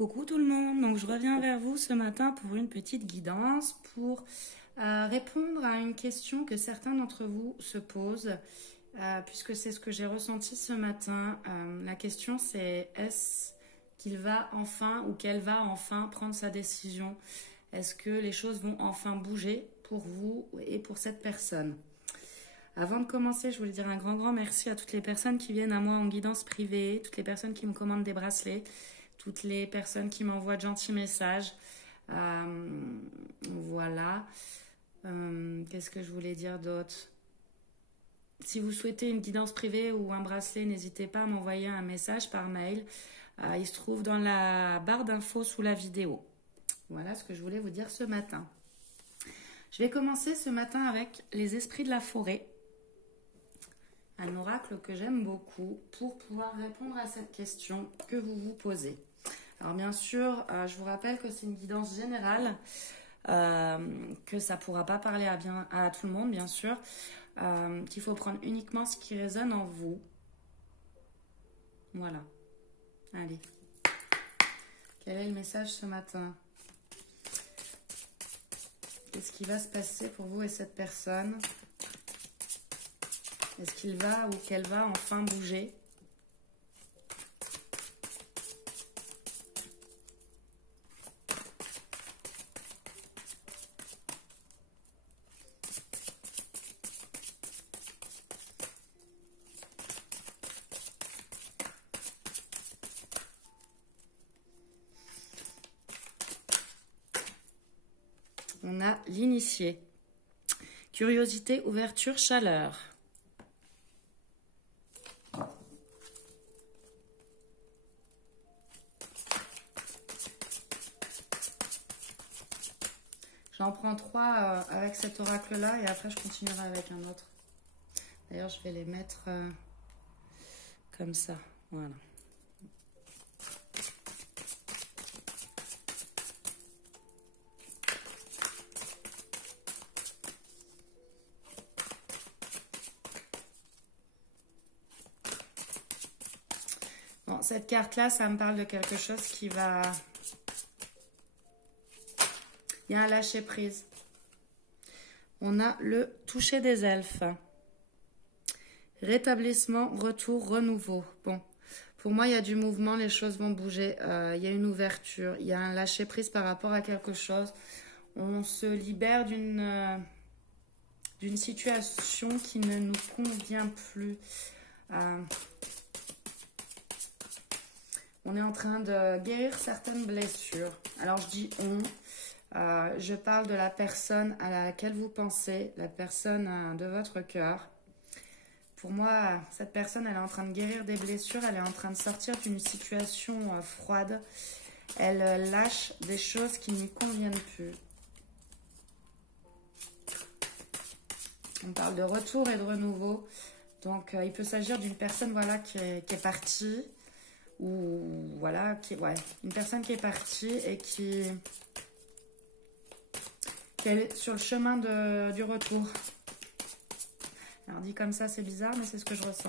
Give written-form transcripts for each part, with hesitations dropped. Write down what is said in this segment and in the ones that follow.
Coucou tout le monde, donc je reviens vers vous ce matin pour une petite guidance pour répondre à une question que certains d'entre vous se posent puisque c'est ce que j'ai ressenti ce matin. La question c'est est-ce qu'il va enfin ou qu'elle va enfin prendre sa décision? Est-ce que les choses vont enfin bouger pour vous et pour cette personne? Avant de commencer, je voulais dire un grand merci à toutes les personnes qui viennent à moi en guidance privée, toutes les personnes qui me commandent des bracelets, toutes les personnes qui m'envoient de gentils messages. Voilà. Qu'est-ce que je voulais dire d'autre? Si vous souhaitez une guidance privée ou un bracelet, n'hésitez pas à m'envoyer un message par mail. Il se trouve dans la barre d'infos sous la vidéo. Voilà ce que je voulais vous dire ce matin. Je vais commencer ce matin avec les esprits de la forêt. Un oracle que j'aime beaucoup pour pouvoir répondre à cette question que vous vous posez. Alors bien sûr, je vous rappelle que c'est une guidance générale, que ça ne pourra pas parler à tout le monde, bien sûr, qu'il faut prendre uniquement ce qui résonne en vous. Voilà. Allez. Quel est le message ce matin? Qu'est-ce qui va se passer pour vous et cette personne? Est-ce qu'il va ou qu'elle va enfin bouger? On a l'initié. Curiosité, ouverture, chaleur. J'en prends 3 avec cet oracle-là et après je continuerai avec un autre. D'ailleurs, je vais les mettre comme ça. Voilà. Bon, cette carte-là, ça me parle de quelque chose qui va... Il y a un lâcher-prise. On a le toucher des elfes. Rétablissement, retour, renouveau. Bon, pour moi, il y a du mouvement, les choses vont bouger. Il y a une ouverture, il y a un lâcher-prise par rapport à quelque chose. On se libère d'une situation qui ne nous convient plus. On est en train de guérir certaines blessures. Alors, je dis on. Je parle de la personne à laquelle vous pensez, la personne de votre cœur. Pour moi, cette personne, elle est en train de guérir des blessures, elle est en train de sortir d'une situation froide. Elle lâche des choses qui ne lui conviennent plus. On parle de retour et de renouveau. Donc, il peut s'agir d'une personne voilà, qui est partie. Ou voilà, une personne qui est partie et qui est sur le chemin du retour. Alors dit comme ça, c'est bizarre, mais c'est ce que je ressens.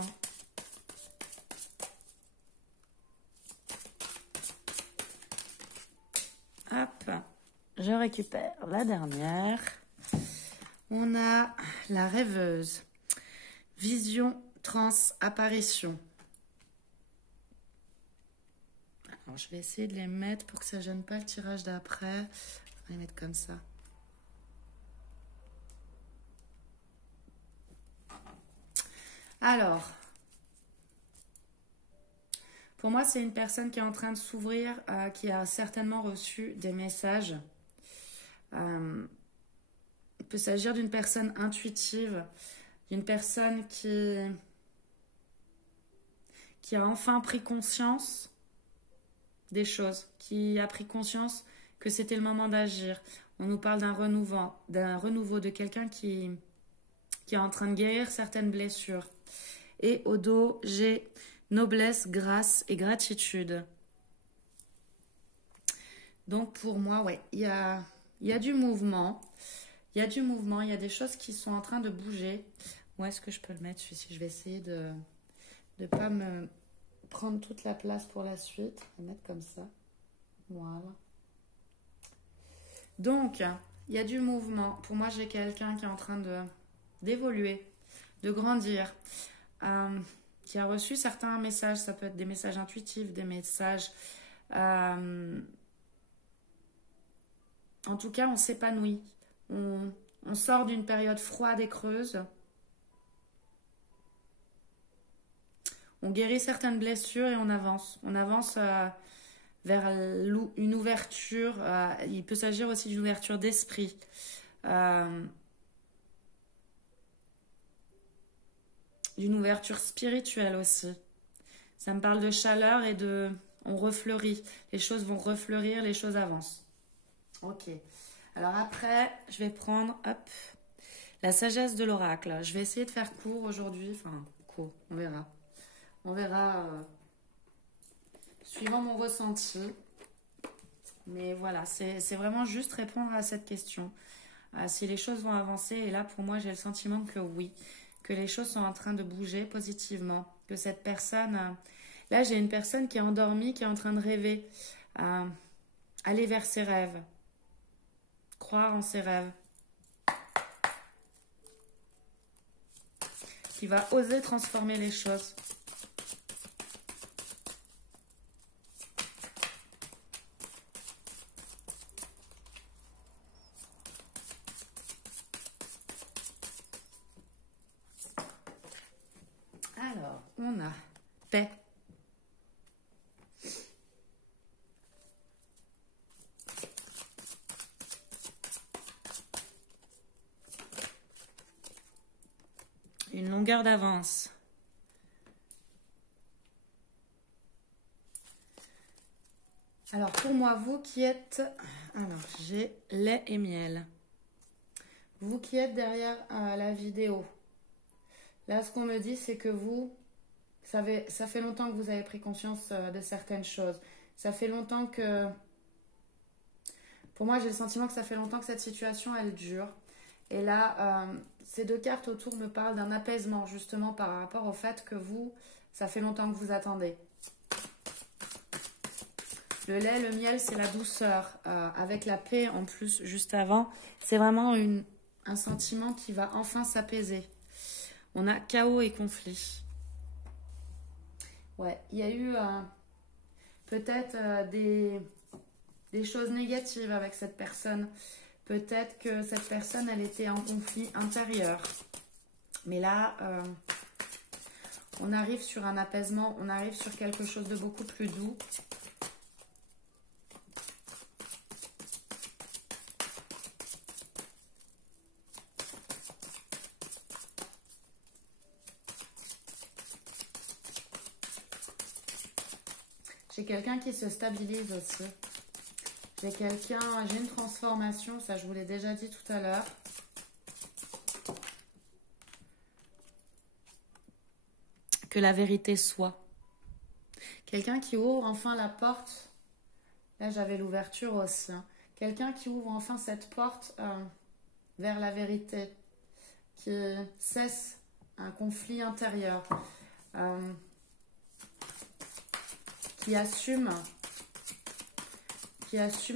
Hop, je récupère la dernière. On a la rêveuse. Vision, trance, apparition. Alors, je vais essayer de les mettre pour que ça ne gêne pas le tirage d'après. On va les mettre comme ça. Alors, pour moi, c'est une personne qui est en train de s'ouvrir, qui a certainement reçu des messages. Il peut s'agir d'une personne intuitive, d'une personne qui a enfin pris conscience des choses, qui a pris conscience que c'était le moment d'agir. On nous parle d'un renouveau de quelqu'un qui est en train de guérir certaines blessures. Et au dos, j'ai noblesse, grâce et gratitude. Donc pour moi, ouais, il y a du mouvement. Il y a du mouvement, il y a des choses qui sont en train de bouger. Où est-ce que je peux le mettre celui-ci? Je vais essayer de ne pas me prendre toute la place pour la suite. Je vais mettre comme ça. Voilà. Donc, il y a du mouvement. Pour moi, j'ai quelqu'un qui est en train d'évoluer, de grandir, qui a reçu certains messages. Ça peut être des messages intuitifs, des messages... en tout cas, on s'épanouit. On sort d'une période froide et creuse. On guérit certaines blessures et on avance. On avance vers une ouverture. Il peut s'agir aussi d'une ouverture d'esprit. D'une ouverture spirituelle aussi. Ça me parle de chaleur et de... On refleurit. Les choses vont refleurir, les choses avancent. Ok. Alors après, je vais prendre, hop, la sagesse de l'oracle. Je vais essayer de faire court aujourd'hui. Enfin, court, on verra. On verra suivant mon ressenti. Mais voilà, c'est vraiment juste répondre à cette question. Si les choses vont avancer, et là pour moi j'ai le sentiment que oui, que les choses sont en train de bouger positivement, que cette personne... là j'ai une personne qui est endormie, qui est en train de rêver, aller vers ses rêves, croire en ses rêves, qui va oser transformer les choses. Alors, on a paix. Une longueur d'avance. Alors, pour moi, vous qui êtes... Alors, j'ai lait et miel. Vous qui êtes derrière la vidéo. Là, ce qu'on me dit, c'est que vous... ça fait longtemps que vous avez pris conscience de certaines choses. Ça fait longtemps que... Pour moi, j'ai le sentiment que ça fait longtemps que cette situation, elle dure. Et là, ces deux cartes autour me parlent d'un apaisement, justement, par rapport au fait que vous, ça fait longtemps que vous attendez. Le lait, le miel, c'est la douceur. Avec la paix, en plus, juste avant, c'est vraiment un sentiment qui va enfin s'apaiser. On a chaos et conflit. Ouais, il y a eu peut-être des choses négatives avec cette personne. Peut-être que cette personne, elle était en conflit intérieur. Mais là, on arrive sur un apaisement, on arrive sur quelque chose de beaucoup plus doux. J'ai quelqu'un qui se stabilise aussi. J'ai une transformation, ça je vous l'ai déjà dit tout à l'heure. Que la vérité soit. Quelqu'un qui ouvre enfin la porte. Là j'avais l'ouverture aussi. Hein. Quelqu'un qui ouvre enfin cette porte vers la vérité. Qui cesse un conflit intérieur. Qui assume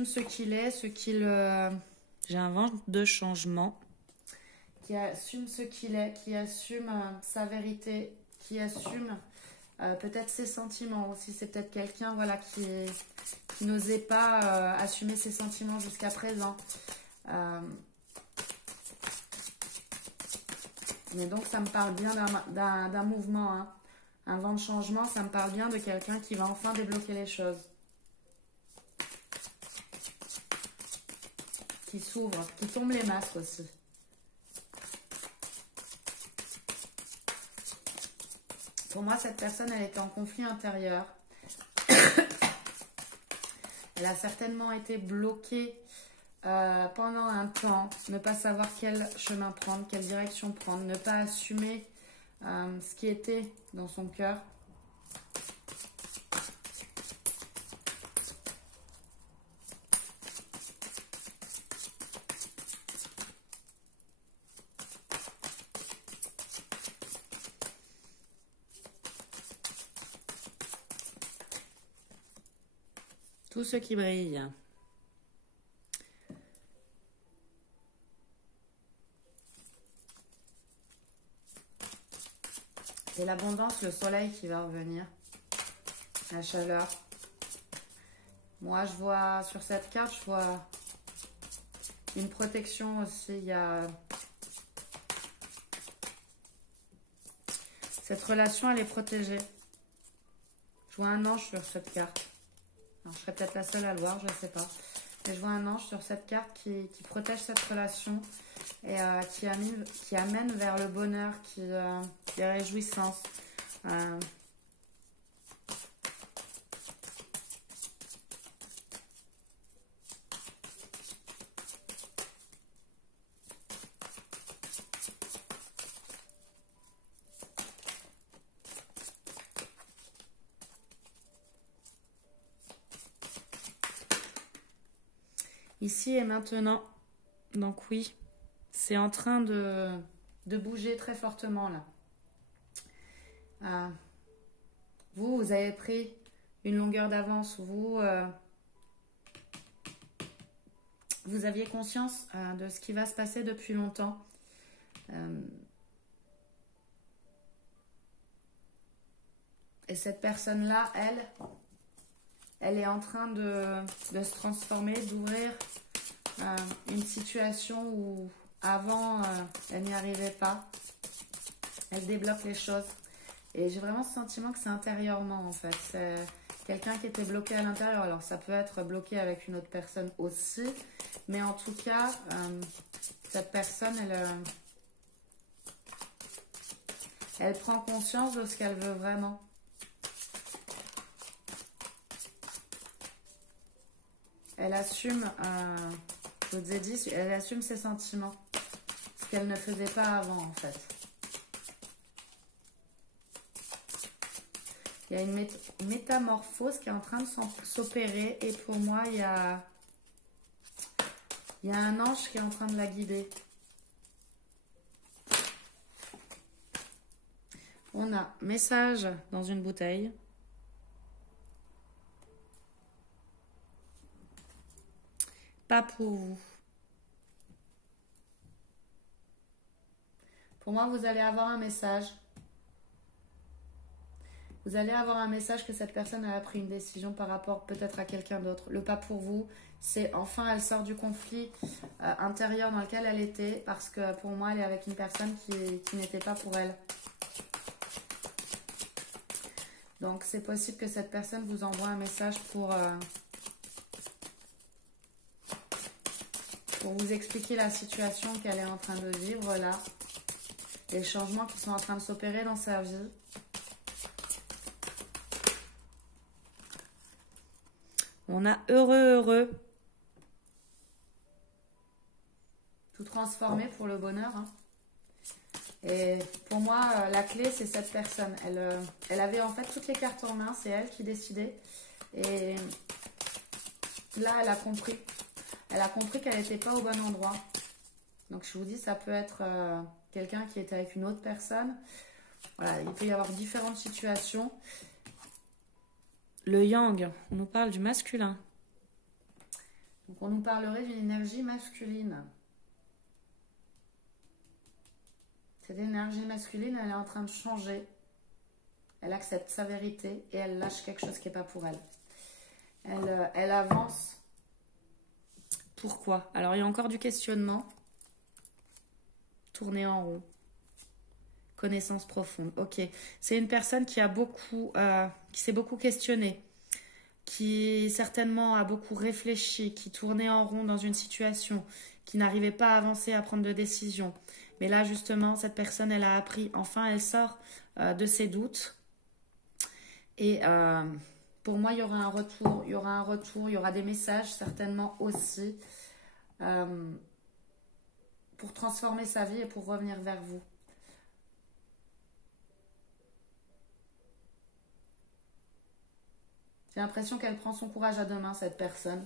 ce qu'il est, ce qu'il... J'ai un vent de changement. Qui assume ce qu'il est, qui assume sa vérité, qui assume peut-être ses sentiments aussi. C'est peut-être quelqu'un voilà, qui n'osait pas assumer ses sentiments jusqu'à présent. Mais donc ça me parle bien d'un mouvement, hein. Un vent de changement, ça me parle bien de quelqu'un qui va enfin débloquer les choses. Qui s'ouvre, qui tombe les masques aussi. Pour moi, cette personne, elle était en conflit intérieur. Elle a certainement été bloquée pendant un temps. Ne pas savoir quel chemin prendre, quelle direction prendre. Ne pas assumer ce qui était dans son cœur. Tout ce qui brille. C'est l'abondance, le soleil qui va revenir. La chaleur. Moi, je vois sur cette carte, je vois une protection aussi. Il y a... Cette relation, elle est protégée. Je vois un ange sur cette carte. Alors, je serais peut-être la seule à le voir, je ne sais pas. Mais je vois un ange sur cette carte qui protège cette relation et qui amène vers le bonheur, les réjouissances. Ici et maintenant. Donc oui, c'est en train de bouger très fortement là. Vous avez pris une longueur d'avance. Vous aviez conscience de ce qui va se passer depuis longtemps. Et cette personne-là, elle est en train de se transformer, d'ouvrir une situation où avant, elle n'y arrivait pas. Elle débloque les choses. Et j'ai vraiment ce sentiment que c'est intérieurement, en fait. C'est quelqu'un qui était bloqué à l'intérieur. Alors, ça peut être bloqué avec une autre personne aussi. Mais en tout cas, cette personne, elle prend conscience de ce qu'elle veut vraiment. Elle assume, je vous ai dit, elle assume ses sentiments. Ce qu'elle ne faisait pas avant, en fait. Il y a une métamorphose qui est en train de s'opérer. Et pour moi, il y a un ange qui est en train de la guider. On a message dans une bouteille. Pas pour vous. Pour moi, vous allez avoir un message. Vous allez avoir un message que cette personne a pris une décision par rapport peut-être à quelqu'un d'autre. Le pas pour vous, c'est enfin elle sort du conflit intérieur dans lequel elle était. Parce que pour moi, elle est avec une personne qui n'était pas pour elle. Donc c'est possible que cette personne vous envoie un message pour vous expliquer la situation qu'elle est en train de vivre là. Les changements qui sont en train de s'opérer dans sa vie. On a heureux. Tout transformé pour le bonheur. Hein. Et pour moi, la clé, c'est cette personne. Elle avait en fait toutes les cartes en main. C'est elle qui décidait. Et là, elle a compris. Elle a compris qu'elle n'était pas au bon endroit. Donc, je vous dis, ça peut être quelqu'un qui était avec une autre personne. Voilà, il peut y avoir différentes situations. Le yang, on nous parle du masculin. Donc, on nous parlerait d'une énergie masculine. Cette énergie masculine, elle est en train de changer. Elle accepte sa vérité et elle lâche quelque chose qui n'est pas pour elle. Elle avance. Pourquoi? Alors, il y a encore du questionnement. Tourner en rond. Connaissance profonde. Ok. C'est une personne qui s'est beaucoup questionnée, qui certainement a beaucoup réfléchi, qui tournait en rond dans une situation, qui n'arrivait pas à avancer, à prendre de décisions. Mais là, justement, cette personne, elle a appris. Enfin, elle sort de ses doutes. Et pour moi, il y aura un retour. Il y aura des messages, certainement aussi, pour transformer sa vie et pour revenir vers vous. J'ai l'impression qu'elle prend son courage à deux mains, cette personne,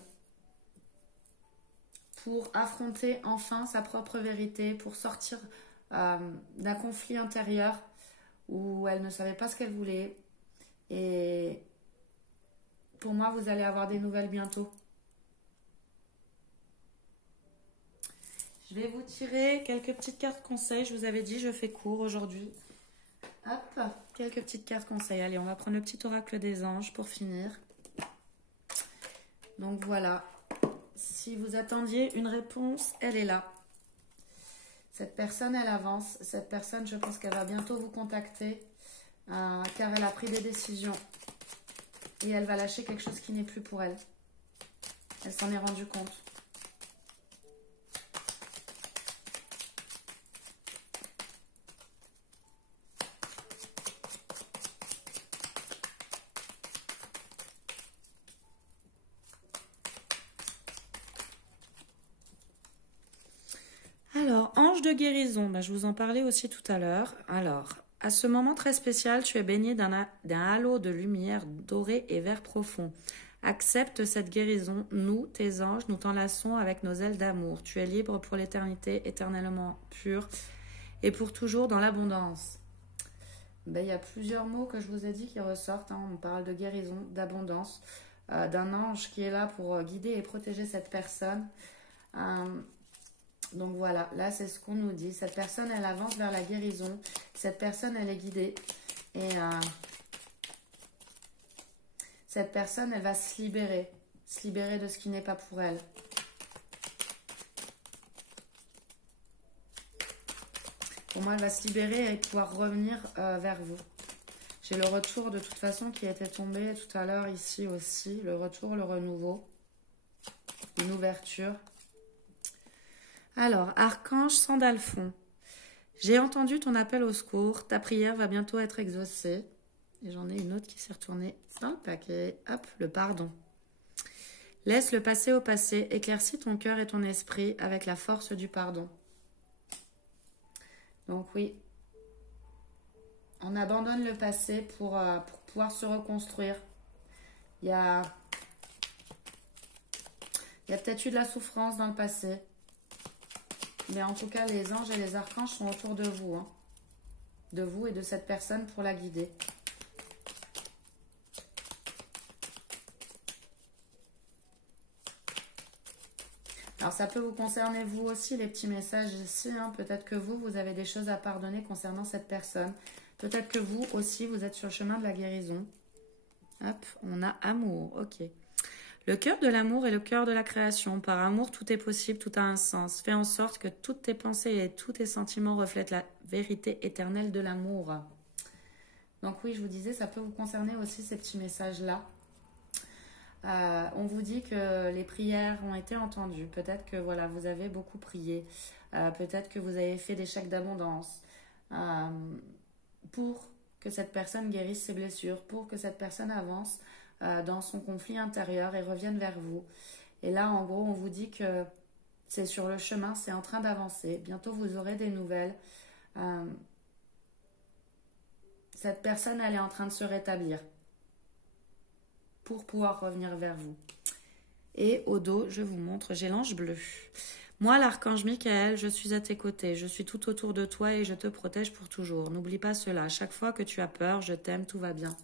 pour affronter enfin sa propre vérité, pour sortir d'un conflit intérieur où elle ne savait pas ce qu'elle voulait et Pour moi, vous allez avoir des nouvelles bientôt. Je vais vous tirer quelques petites cartes conseils. Je vous avais dit, je fais court aujourd'hui. Hop, quelques petites cartes conseils. Allez, on va prendre le petit oracle des anges pour finir. Donc voilà. Si vous attendiez une réponse, elle est là. Cette personne, elle avance. Cette personne, je pense qu'elle va bientôt vous contacter car elle a pris des décisions. Et elle va lâcher quelque chose qui n'est plus pour elle. Elle s'en est rendue compte. Alors, ange de guérison, je vous en parlais aussi tout à l'heure. Alors, à ce moment très spécial, tu es baigné d'un halo de lumière dorée et vert profond. Accepte cette guérison. Nous, tes anges, nous t'enlaçons avec nos ailes d'amour. Tu es libre pour l'éternité, éternellement pure et pour toujours dans l'abondance. Il y a plusieurs mots que je vous ai dit qui ressortent. On parle de guérison, d'abondance, d'un ange qui est là pour guider et protéger cette personne. Donc voilà, là c'est ce qu'on nous dit. Cette personne, elle avance vers la guérison. Cette personne, elle est guidée. Et cette personne, elle va se libérer de ce qui n'est pas pour elle. Pour moi, elle va se libérer et pouvoir revenir vers vous. J'ai le retour de toute façon qui était tombé tout à l'heure ici aussi. Le retour, le renouveau. Une ouverture. Alors, Archange Sandalphon, j'ai entendu ton appel au secours. Ta prière va bientôt être exaucée. Et j'en ai une autre qui s'est retournée dans le paquet. Hop, le pardon. Laisse le passé au passé. Éclaircis ton cœur et ton esprit avec la force du pardon. Donc oui, on abandonne le passé pour pouvoir se reconstruire. Il y a peut-être eu de la souffrance dans le passé. Mais en tout cas, les anges et les archanges sont autour de vous. De vous et de cette personne pour la guider. Alors, ça peut vous concerner vous aussi, les petits messages ici. Peut-être que vous avez des choses à pardonner concernant cette personne. Peut-être que vous aussi, vous êtes sur le chemin de la guérison. Hop, on a amour, ok. Le cœur de l'amour est le cœur de la création. Par amour, tout est possible, tout a un sens. Fais en sorte que toutes tes pensées et tous tes sentiments reflètent la vérité éternelle de l'amour. Donc oui, je vous disais, ça peut vous concerner aussi ces petits messages-là. On vous dit que les prières ont été entendues. Peut-être que voilà, vous avez beaucoup prié. Peut-être que vous avez fait des chèques d'abondance pour que cette personne guérisse ses blessures, pour que cette personne avance dans son conflit intérieur et revienne vers vous. Et là, en gros, on vous dit que c'est sur le chemin, c'est en train d'avancer. Bientôt, vous aurez des nouvelles. Cette personne, elle est en train de se rétablir pour pouvoir revenir vers vous. Et au dos, je vous montre, j'ai l'ange bleu. Moi, l'archange Michael, je suis à tes côtés. Je suis tout autour de toi et je te protège pour toujours. N'oublie pas cela. Chaque fois que tu as peur, je t'aime, tout va bien.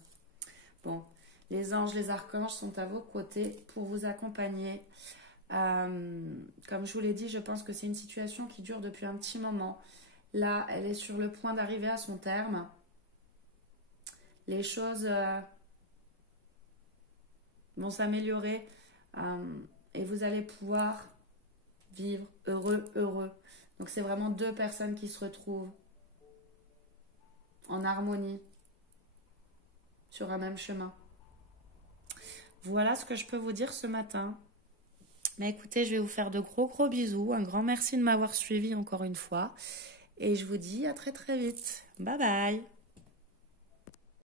Bon. Les anges, les archanges sont à vos côtés pour vous accompagner. Comme je vous l'ai dit, je pense que c'est une situation qui dure depuis un petit moment. Là, elle est sur le point d'arriver à son terme. Les choses vont s'améliorer et vous allez pouvoir vivre heureux. Donc c'est vraiment deux personnes qui se retrouvent en harmonie sur un même chemin. Voilà ce que je peux vous dire ce matin. Mais écoutez, je vais vous faire de gros bisous. Un grand merci de m'avoir suivi encore une fois. Et je vous dis à très vite. Bye bye.